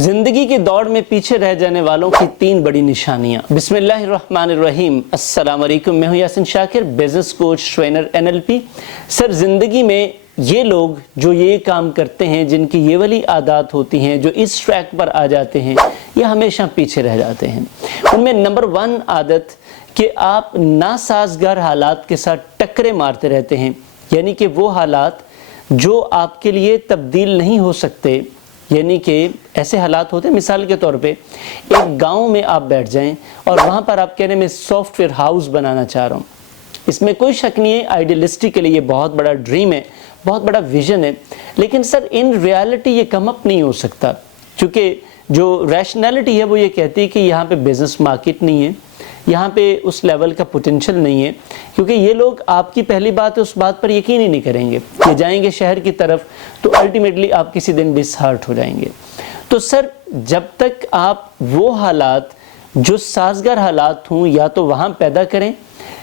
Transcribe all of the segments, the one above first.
जिंदगी की दौड़ में पीछे रह जाने वालों की 3 बड़ी निशानियां। बिस्मिल्लाहिर्रहमानिर्रहीम। अस्सलाम वालेकुम। मैं हूं Yasin Shakir, business coach, trainer, NLP। Sir, जिंदगी में ये लोग जो ये काम करते हैं, जिनकी ये वाली आदत होती हैं, जो इस ट्रैक पर आ जाते हैं, ये हमेशा पीछे रह जाते हैं। उनमें नंबर 1 आदत कि आप नासाजगार हालात के साथ टक्करें मारते रहते हैं, यानी कि वो हालात जो आपके लिए तब्दील नहीं हो सकते। यानी कि ऐसे हालात होते हैं, मिसाल के तौर पे एक गांव में आप बैठ जाएं और वहां पर आप कह रहे हैं मैं सॉफ्टवेयर हाउस बनाना चाह रहा हूं। इसमें कोई शक नहीं है, आइडियलिस्टिकली ये बहुत बड़ा ड्रीम है, बहुत बड़ा विजन है, लेकिन सर इन रियलिटी ये कम अप नहीं हो सकता, क्योंकि जो रैशनैलिटी है वो ये कहती है कि यहाँ पे बिजनेस मार्केट नहीं है, यहाँ पे उस लेवल का पोटेंशियल नहीं है, क्योंकि ये लोग आपकी पहली बात है उस बात पर यकीन ही नहीं करेंगे। ये जाएंगे शहर की तरफ तो अल्टीमेटली आप किसी दिन डिसहार्ट हो जाएंगे। तो सर, जब तक आप वो हालात जो साजगार हालात हों या तो वहाँ पैदा करें,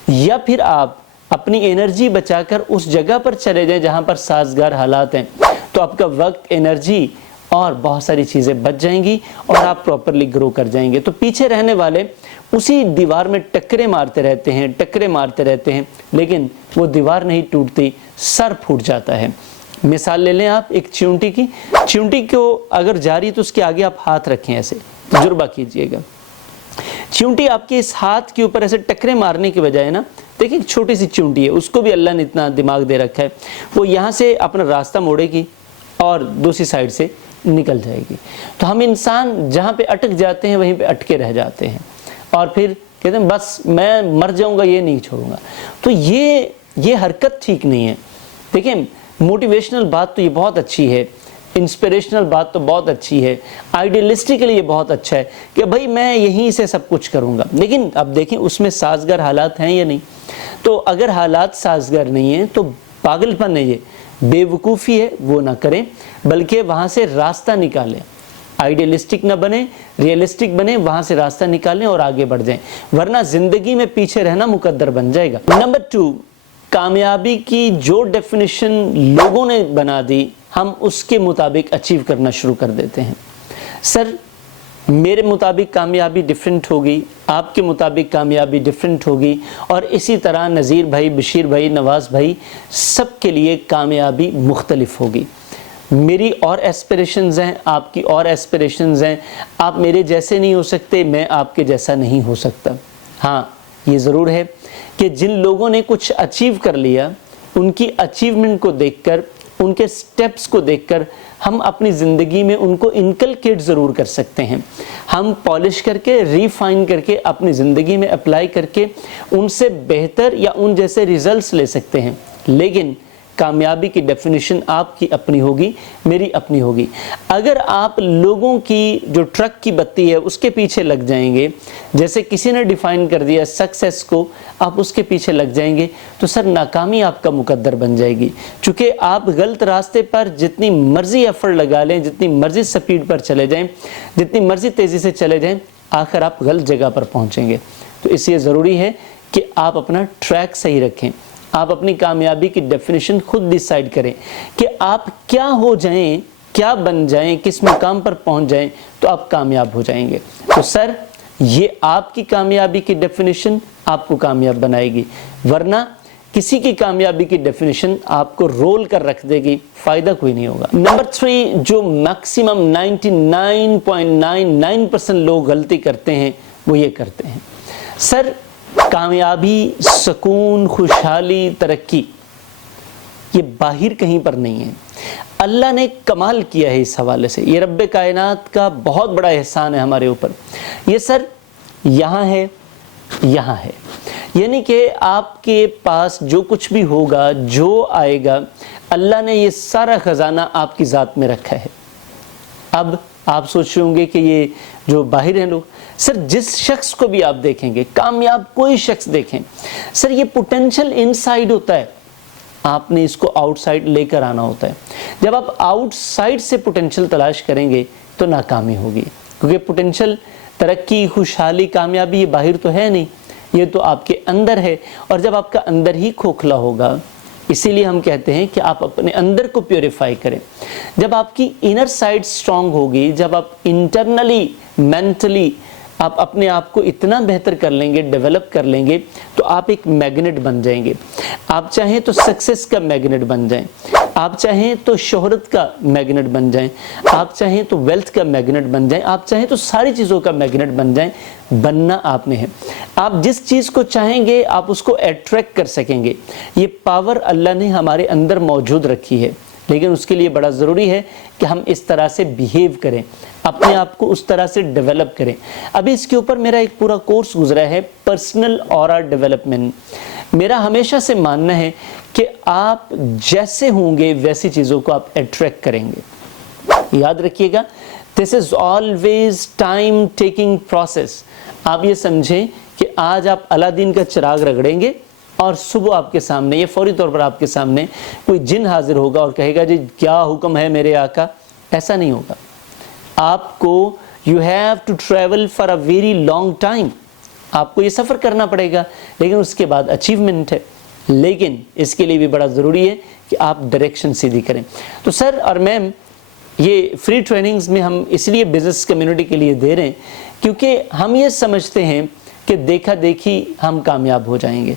या फिर आप अपनी एनर्जी बचाकर उस जगह पर चले जाएं जहाँ पर साजगार हालात हैं, तो आपका वक्त, एनर्जी और बहुत सारी चीज़ें बच जाएंगी और आप प्रॉपरली ग्रो कर जाएंगे। तो पीछे रहने वाले उसी दीवार में टक्करें मारते रहते हैं, लेकिन वो दीवार नहीं टूटती, सर फूट जाता है। मिसाल ले लें आप एक चींटी की। चींटी को अगर जा रही तो उसके आगे आप हाथ रखें, ऐसे तजुर्बा कीजिएगा। चींटी आपके इस हाथ के ऊपर ऐसे टक्करें मारने की बजाय ना, देखिए एक छोटी सी चींटी है, उसको भी अल्लाह ने इतना दिमाग दे रखा है, वो यहाँ से अपना रास्ता मोड़ेगी और दूसरी साइड से निकल जाएगी। तो हम इंसान जहाँ पे अटक जाते हैं वहीं पे अटके रह जाते हैं और फिर कहते हैं बस मैं मर जाऊंगा, ये नहीं छोड़ूंगा। तो ये हरकत ठीक नहीं है। देखिए, मोटिवेशनल बात तो ये बहुत अच्छी है, इंस्पिरेशनल बात तो बहुत अच्छी है, आइडियलिस्टिकली ये बहुत अच्छा है कि भाई मैं यहीं से सब कुछ करूंगा, लेकिन अब देखें उसमें साजगार हालात हैं या नहीं। तो अगर हालात साजगार नहीं है तो पागलपन है, ये बेवकूफ़ी है, वो ना करें, बल्कि वहाँ से रास्ता निकालें। आइडियलिस्टिक ना बने, रियलिस्टिक बने, वहाँ से रास्ता निकालें और आगे बढ़ जाएं, वरना ज़िंदगी में पीछे रहना मुकद्दर बन जाएगा। नंबर 2, कामयाबी की जो डेफिनेशन लोगों ने बना दी, हम उसके मुताबिक अचीव करना शुरू कर देते हैं। सर, मेरे मुताबिक कामयाबी डिफरेंट होगी, आपके मुताबिक कामयाबी डिफरेंट होगी, और इसी तरह नज़ीर भाई, बशीर भाई, नवाज़ भाई, सब के लिए कामयाबी मुख्तलिफ होगी। मेरी और एस्पिरेशंस हैं, आपकी और एस्पिरेशंस हैं। आप मेरे जैसे नहीं हो सकते, मैं आपके जैसा नहीं हो सकता। हाँ, ये ज़रूर है कि जिन लोगों ने कुछ अचीव कर लिया, उनकी अचीवमेंट को देखकर, उनके स्टेप्स को देखकर हम अपनी ज़िंदगी में उनको इनकलकेट ज़रूर कर सकते हैं। हम पॉलिश करके, रिफाइन करके, अपनी ज़िंदगी में अप्लाई करके उनसे बेहतर या उन जैसे रिजल्ट्स ले सकते हैं। लेकिन कामयाबी की डेफिनेशन आपकी अपनी होगी, मेरी अपनी होगी। अगर आप लोगों की जो ट्रक की बत्ती है उसके पीछे लग जाएंगे, जैसे किसी ने डिफाइन कर दिया सक्सेस को, आप उसके पीछे लग जाएंगे, तो सर नाकामी आपका मुकद्दर बन जाएगी। चूँकि आप गलत रास्ते पर जितनी मर्जी एफर्ट लगा लें, जितनी मर्जी स्पीड पर चले जाएं, जितनी मर्जी तेज़ी से चले जाएं, आखिर आप गलत जगह पर पहुँचेंगे। तो इसलिए ज़रूरी है कि आप अपना ट्रैक सही रखें, आप अपनी कामयाबी की डेफिनेशन खुद डिसाइड करें कि आप क्या हो जाएं, क्या बन जाएं, किस मुकाम पर पहुंच जाएं, तो आप कामयाब हो जाएंगे। तो सर, ये आपकी कामयाबी की डेफिनेशन आपको कामयाब बनाएगी, वरना किसी की कामयाबी की डेफिनेशन आपको रोल कर रख देगी, फ़ायदा कोई नहीं होगा। नंबर 3, जो मैक्सिमम 99.99% लोग गलती करते हैं, वो ये करते हैं। सर, कामयाबी, सुकून, खुशहाली, तरक्की ये बाहर कहीं पर नहीं है। अल्लाह ने कमाल किया है इस हवाले से, ये रब्बे कायनात का बहुत बड़ा एहसान है हमारे ऊपर। ये सर यहाँ है, यहाँ है, यानी कि आपके पास जो कुछ भी होगा, जो आएगा, अल्लाह ने ये सारा ख़जाना आपकी ज़ात में रखा है। अब आप सोच रहे होंगे कि ये जो बाहर हैं लोग, सर जिस शख्स को भी आप देखेंगे, कामयाब कोई शख्स देखें, सर ये पोटेंशियल इनसाइड होता है, आपने इसको आउटसाइड लेकर आना होता है। जब आप आउटसाइड से पोटेंशियल तलाश करेंगे तो नाकामी होगी, क्योंकि पोटेंशियल, तरक्की, खुशहाली, कामयाबी ये बाहर तो है नहीं, ये तो आपके अंदर है। और जब आपका अंदर ही खोखला होगा, इसीलिए हम कहते हैं कि आप अपने अंदर को प्योरीफाई करें। जब आपकी इनर साइड स्ट्रांग होगी, जब आप इंटरनली मेंटली आप अपने आप को इतना बेहतर कर लेंगे, डेवलप कर लेंगे, तो आप एक मैग्नेट बन जाएंगे। आप चाहें तो सक्सेस का मैग्नेट बन जाएं, आप चाहें तो शोहरत का मैग्नेट बन जाएं, आप चाहें तो वेल्थ का मैग्नेट बन जाएं, आप चाहें तो सारी चीज़ों का मैग्नेट बन जाएं। बनना आप में है। आप जिस चीज़ को चाहेंगे आप उसको अट्रैक्ट कर सकेंगे। ये पावर अल्लाह ने हमारे अंदर मौजूद रखी है, लेकिन उसके लिए बड़ा ज़रूरी है कि हम इस तरह से बिहेव करें, अपने आप को उस तरह से डेवलप करें। अभी इसके ऊपर मेरा एक पूरा कोर्स गुजरा है, पर्सनल ऑरा डेवलपमेंट। मेरा हमेशा से मानना है कि आप जैसे होंगे वैसी चीज़ों को आप अट्रैक्ट करेंगे। याद रखिएगा, this is always time taking process. आप ये समझें कि आज आप अलादीन का चिराग रगड़ेंगे और सुबह आपके सामने, ये फौरी तौर पर आपके सामने कोई जिन हाजिर होगा और कहेगा जी क्या हुक्म है मेरे आका। ऐसा नहीं होगा। आपको you have to travel for a very long time. आपको ये सफ़र करना पड़ेगा, लेकिन उसके बाद अचीवमेंट है। लेकिन इसके लिए भी बड़ा ज़रूरी है कि आप डायरेक्शन सीधी करें। तो सर और मैम, ये फ्री ट्रेनिंग्स में हम इसलिए बिज़नेस कम्युनिटी के लिए दे रहे हैं क्योंकि हम ये समझते हैं कि देखा देखी हम कामयाब हो जाएंगे।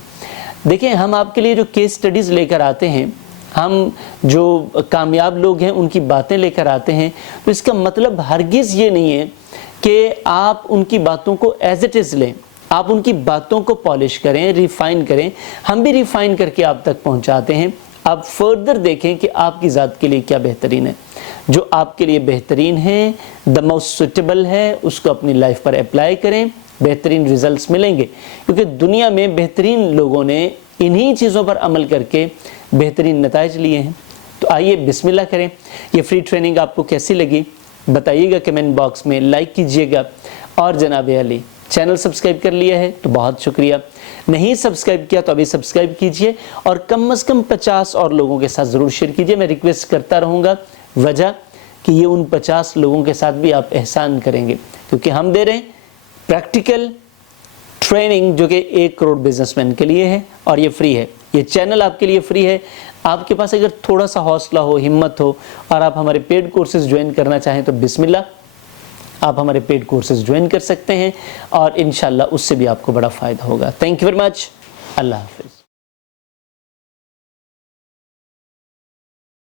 देखिए, हम आपके लिए जो केस स्टडीज़ लेकर आते हैं, हम जो कामयाब लोग हैं उनकी बातें लेकर आते हैं, तो इसका मतलब हरगिज़ ये नहीं है कि आप उनकी बातों को एज इट इज़ लें। आप उनकी बातों को पॉलिश करें, रिफ़ाइन करें। हम भी रिफ़ाइन करके आप तक पहुंचाते हैं। आप फर्दर देखें कि आपकी ज़ात के लिए क्या बेहतरीन है। जो आपके लिए बेहतरीन है, द मोस्ट सुटेबल है, उसको अपनी लाइफ पर अप्लाई करें, बेहतरीन रिजल्ट्स मिलेंगे। क्योंकि दुनिया में बेहतरीन लोगों ने इन्हीं चीज़ों पर अमल करके बेहतरीन नताइज लिए हैं। तो आइए बिस्मिल्लाह करें। ये फ्री ट्रेनिंग आपको कैसी लगी बताइएगा कमेंट बॉक्स में, लाइक कीजिएगा। और जनाब अली, चैनल सब्सक्राइब कर लिया है तो बहुत शुक्रिया, नहीं सब्सक्राइब किया तो अभी सब्सक्राइब कीजिए और कम से कम 50 और लोगों के साथ ज़रूर शेयर कीजिए। मैं रिक्वेस्ट करता रहूँगा, वजह कि ये उन 50 लोगों के साथ भी आप एहसान करेंगे, क्योंकि हम दे रहे हैं प्रैक्टिकल ट्रेनिंग जो कि 1 करोड़ बिजनेसमैन के लिए है और ये फ्री है। ये चैनल आपके लिए फ्री है। आपके पास अगर थोड़ा सा हौसला हो, हिम्मत हो और आप हमारे पेड कोर्सेज ज्वाइन करना चाहें तो बिस्मिल्लाह, आप हमारे पेड कोर्सेज ज्वाइन कर सकते हैं और इंशाल्लाह उससे भी आपको बड़ा फ़ायदा होगा। Thank you very much. अल्लाह हाफ़िज़।